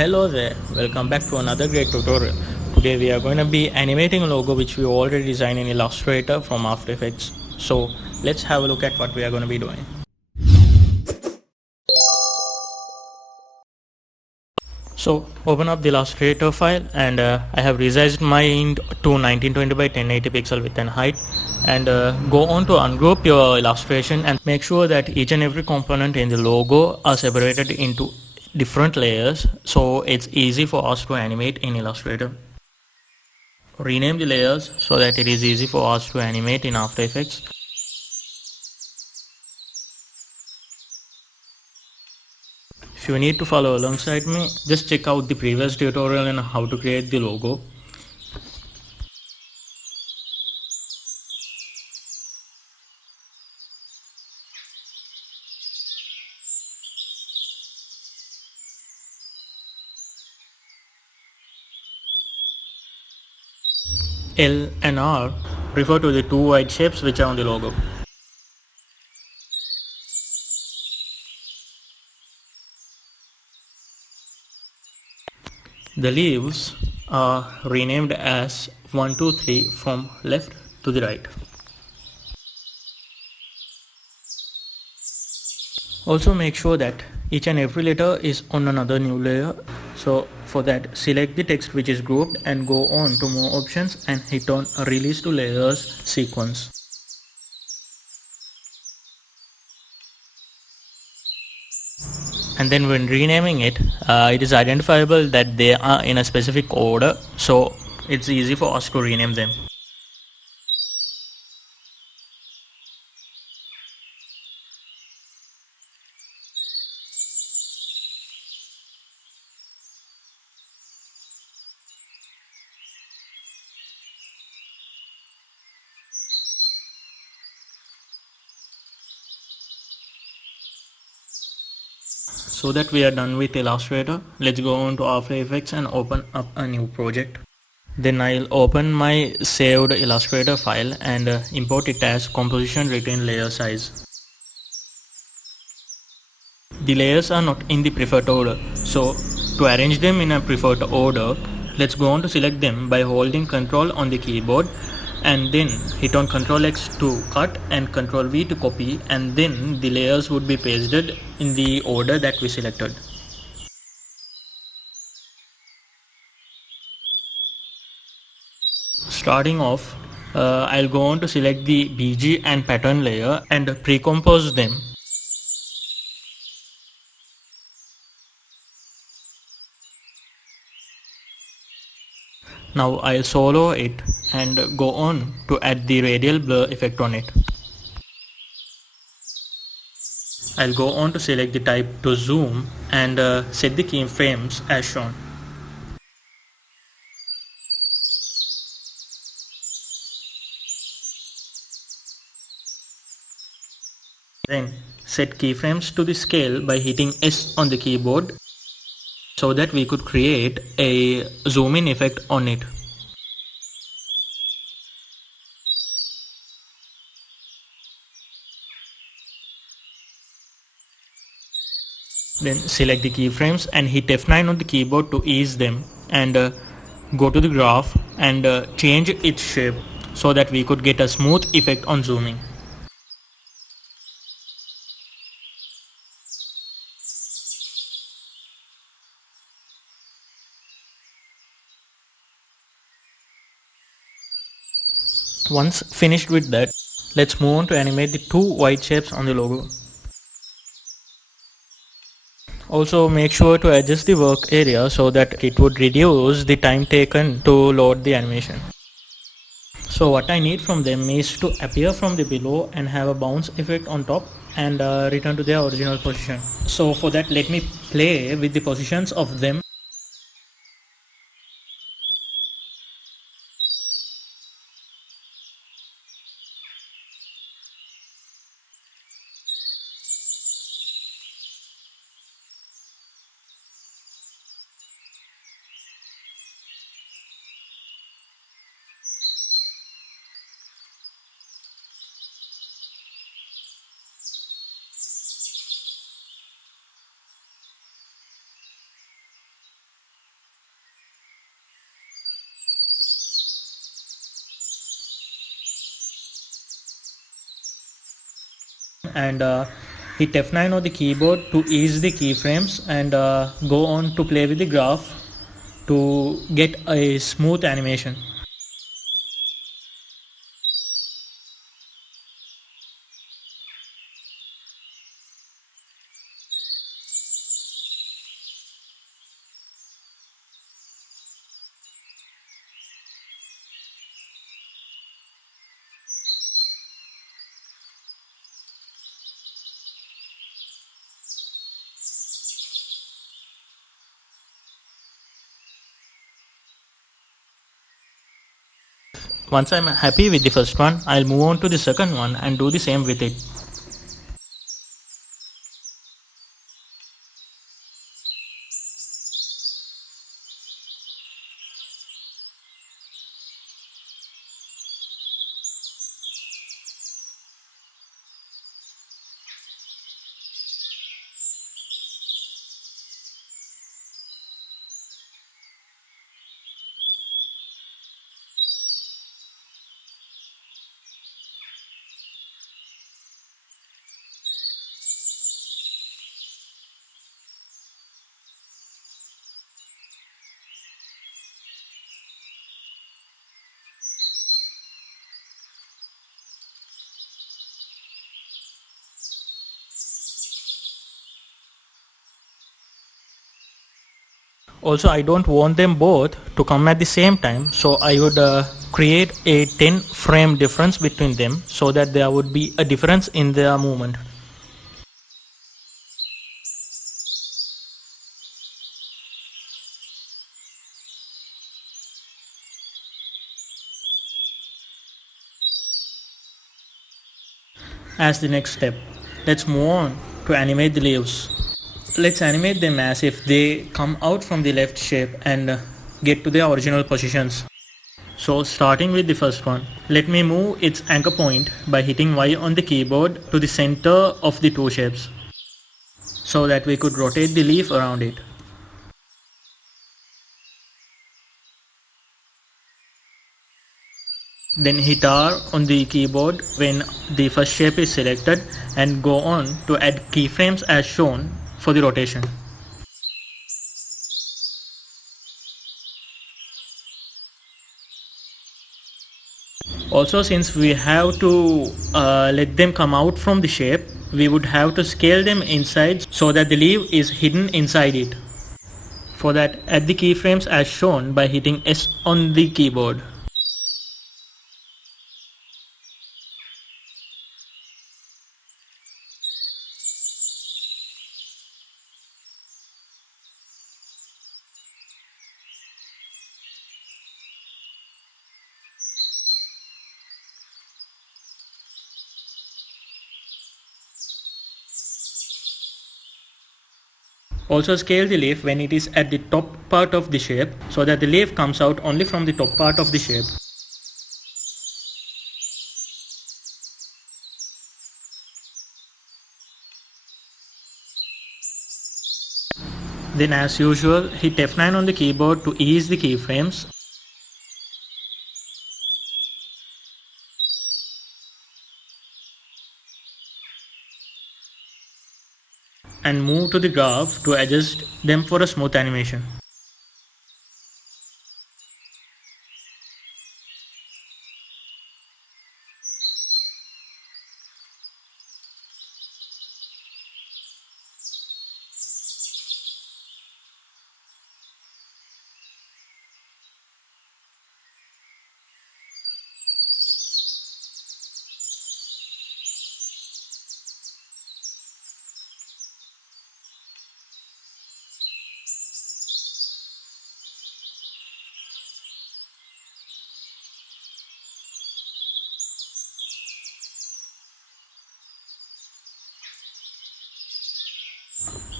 Hello there, welcome back to another great tutorial. Today we are going to be animating a logo which we already designed in Illustrator from After Effects. So let's have a look at what we are going to be doing. So open up the Illustrator file and I have resized mine to 1920 by 1080 pixel width and height, and go on to ungroup your illustration and make sure that each and every component in the logo are separated into different layers so it's easy for us to animate in Illustrator. Rename the layers so that it is easy for us to animate in After Effects. If you need to follow alongside me, just check out the previous tutorial on how to create the logo. L and R refer to the two white shapes which are on the logo. The leaves are renamed as 1, 2, 3 from left to the right. Also make sure that each and every letter is on another new layer. So for that, select the text which is grouped and go on to more options and hit on release to layers sequence. And then when renaming it, it is identifiable that they are in a specific order, so it's easy for us to rename them. So that we are done with Illustrator, let's go on to After Effects and open up a new project. Then I'll open my saved Illustrator file and import it as composition retain layer size. The layers are not in the preferred order, so to arrange them in a preferred order, let's go on to select them by holding Ctrl on the keyboard and then hit on Ctrl X to cut and Ctrl V to copy, and then the layers would be pasted in the order that we selected. Starting off, I'll go on to select the BG and pattern layer and pre-compose them. Now I'll solo it and go on to add the radial blur effect on it. I'll go on to select the type to zoom and set the keyframes as shown. Then set keyframes to the scale by hitting S on the keyboard so that we could create a zoom in effect on it. Then select the keyframes and hit F9 on the keyboard to ease them, and go to the graph and change its shape so that we could get a smooth effect on zooming. Once finished with that, let's move on to animate the two white shapes on the logo. Also make sure to adjust the work area so that it would reduce the time taken to load the animation. So what I need from them is to appear from the below and have a bounce effect on top and return to their original position. So for that, let me play with the positions of them. and hit F9 on the keyboard to ease the keyframes, and go on to play with the graph to get a smooth animation. Once I'm happy with the first one, I'll move on to the second one and do the same with it. Also, I don't want them both to come at the same time, so I would create a 10 frame difference between them so that there would be a difference in their movement. As the next step, let's move on to animate the leaves. Let's animate them as if they come out from the left shape and get to their original positions. So starting with the first one, let me move its anchor point by hitting Y on the keyboard to the center of the two shapes so that we could rotate the leaf around it. Then hit R on the keyboard when the first shape is selected and go on to add keyframes as shown for the rotation. Also, since we have to let them come out from the shape, we would have to scale them inside so that the leaf is hidden inside it. For that, add the keyframes as shown by hitting S on the keyboard. Also scale the leaf when it is at the top part of the shape so that the leaf comes out only from the top part of the shape. Then as usual, hit F9 on the keyboard to ease the keyframes. And move to the graph to adjust them for a smooth animation.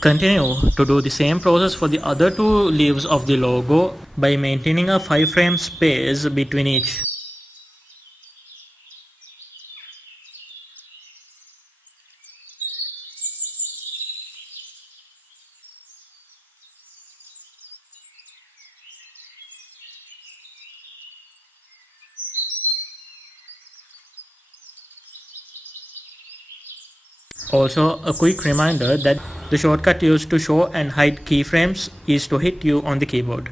Continue to do the same process for the other two leaves of the logo by maintaining a 5 frame space between each. Also, a quick reminder that the shortcut used to show and hide keyframes is to hit U on the keyboard.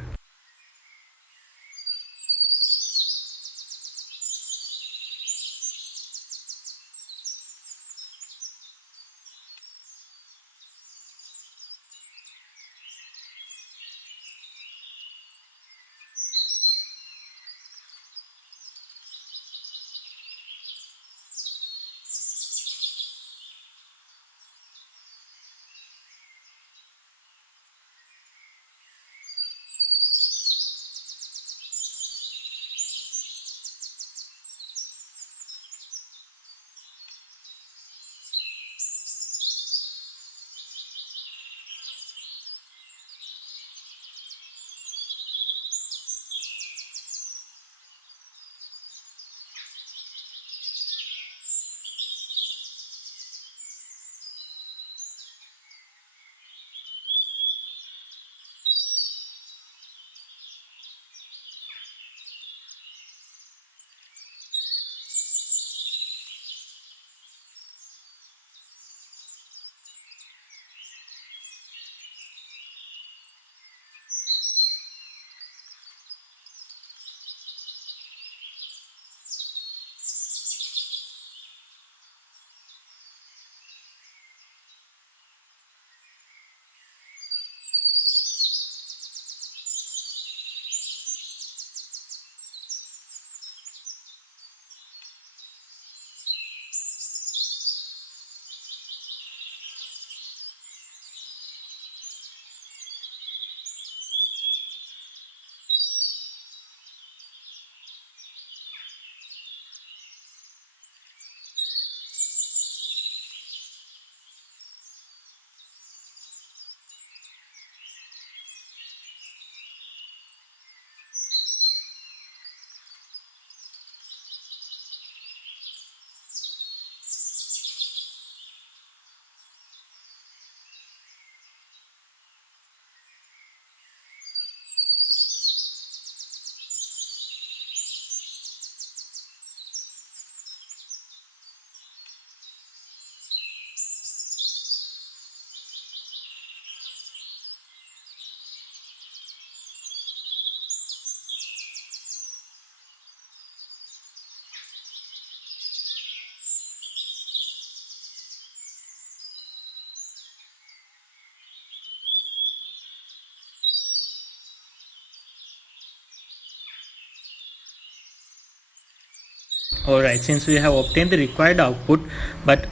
Alright, since we have obtained the required output, but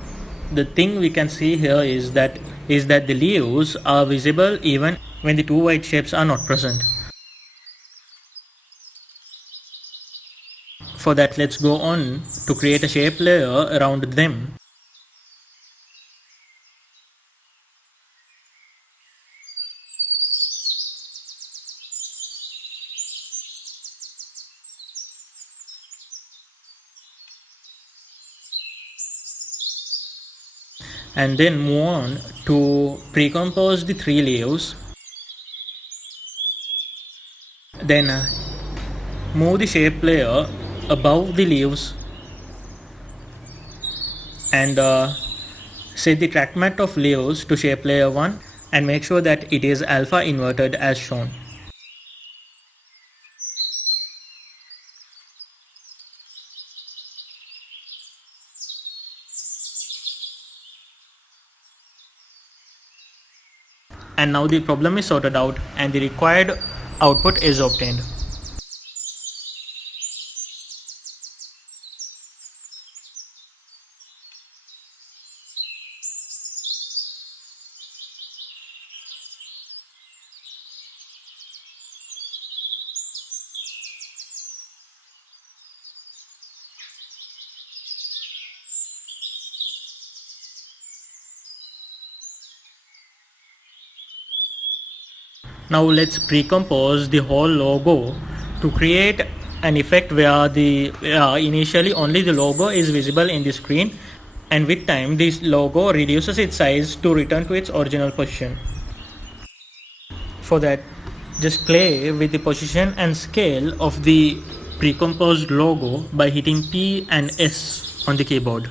the thing we can see here is that the leaves are visible even when the two white shapes are not present. For that, let's go on to create a shape layer around them. And then move on to pre-compose the three leaves. Then move the shape layer above the leaves and set the track matte of leaves to shape layer 1 and make sure that it is alpha inverted as shown. And now the problem is sorted out and the required output is obtained. Now let's pre-compose the whole logo to create an effect where initially only the logo is visible in the screen, and with time this logo reduces its size to return to its original position. For that, just play with the position and scale of the pre-composed logo by hitting P and S on the keyboard.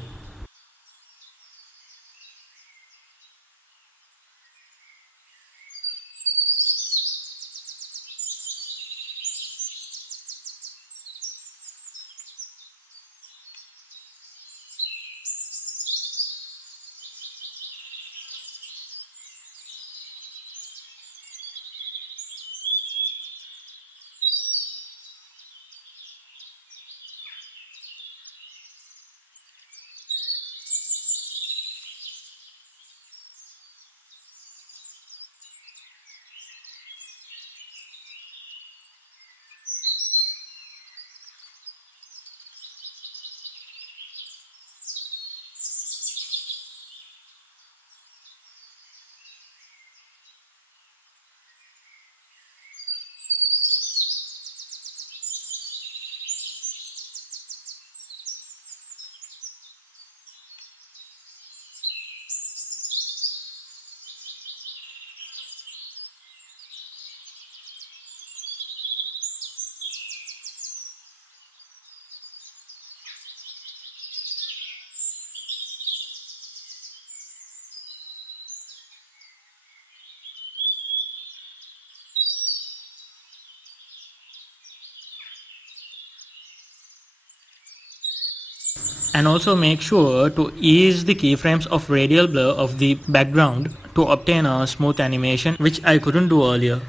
And also make sure to ease the keyframes of radial blur of the background to obtain a smooth animation, which I couldn't do earlier.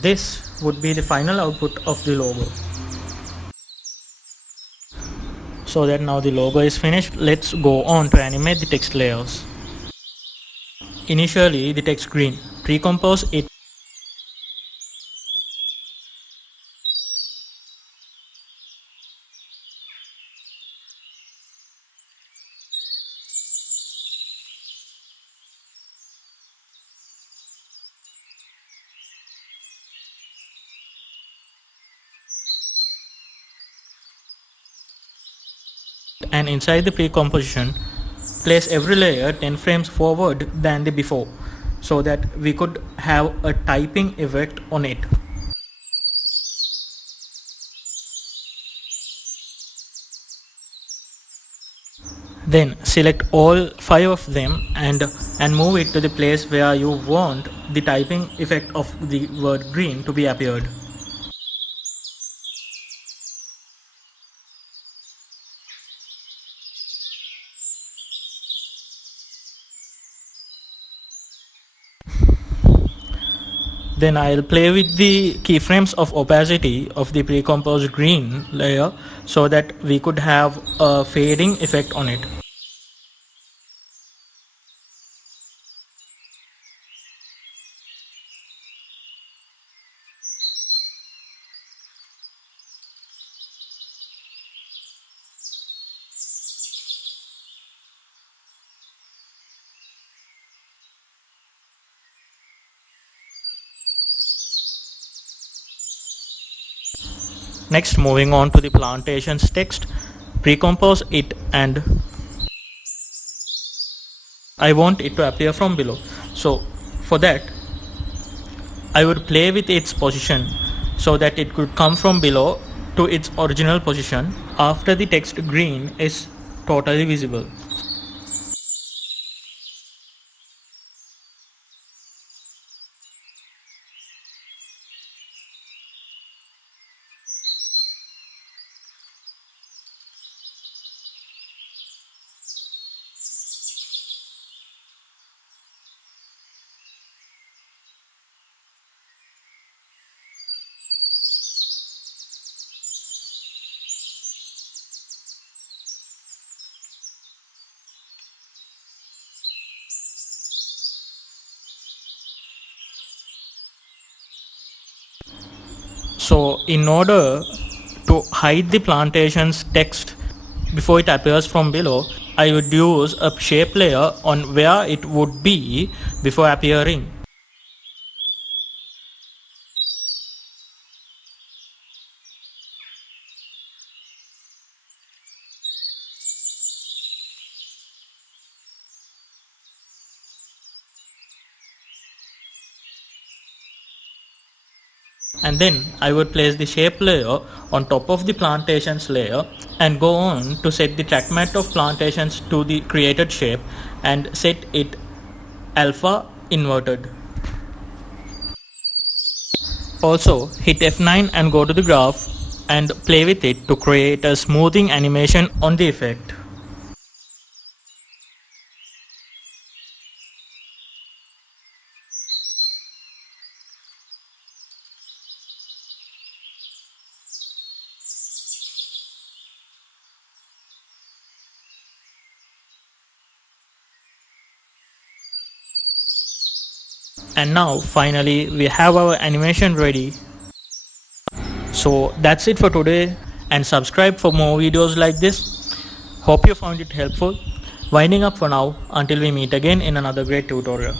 This would be the final output of the logo. So that now the logo is finished, let's go on to animate the text layers. Initially the text green, pre-compose it. And inside the pre-composition, place every layer 10 frames forward than the before, so that we could have a typing effect on it. Then select all 5 of them and move it to the place where you want the typing effect of the word green to be appeared. Then I'll play with the keyframes of opacity of the pre-composed green layer so that we could have a fading effect on it. Next, moving on to the plantations text, pre-compose it and I want it to appear from below. So for that, I would play with its position so that it could come from below to its original position after the text green is totally visible. So in order to hide the plantations text before it appears from below, I would use a shape layer on where it would be before appearing. And then I would place the shape layer on top of the plantations layer and go on to set the track matte of plantations to the created shape and set it alpha inverted. Also hit F9 and go to the graph and play with it to create a smoothing animation on the effect. And now finally we have our animation ready. So that's it for today, and subscribe for more videos like this. Hope you found it helpful. Winding up for now until we meet again in another great tutorial.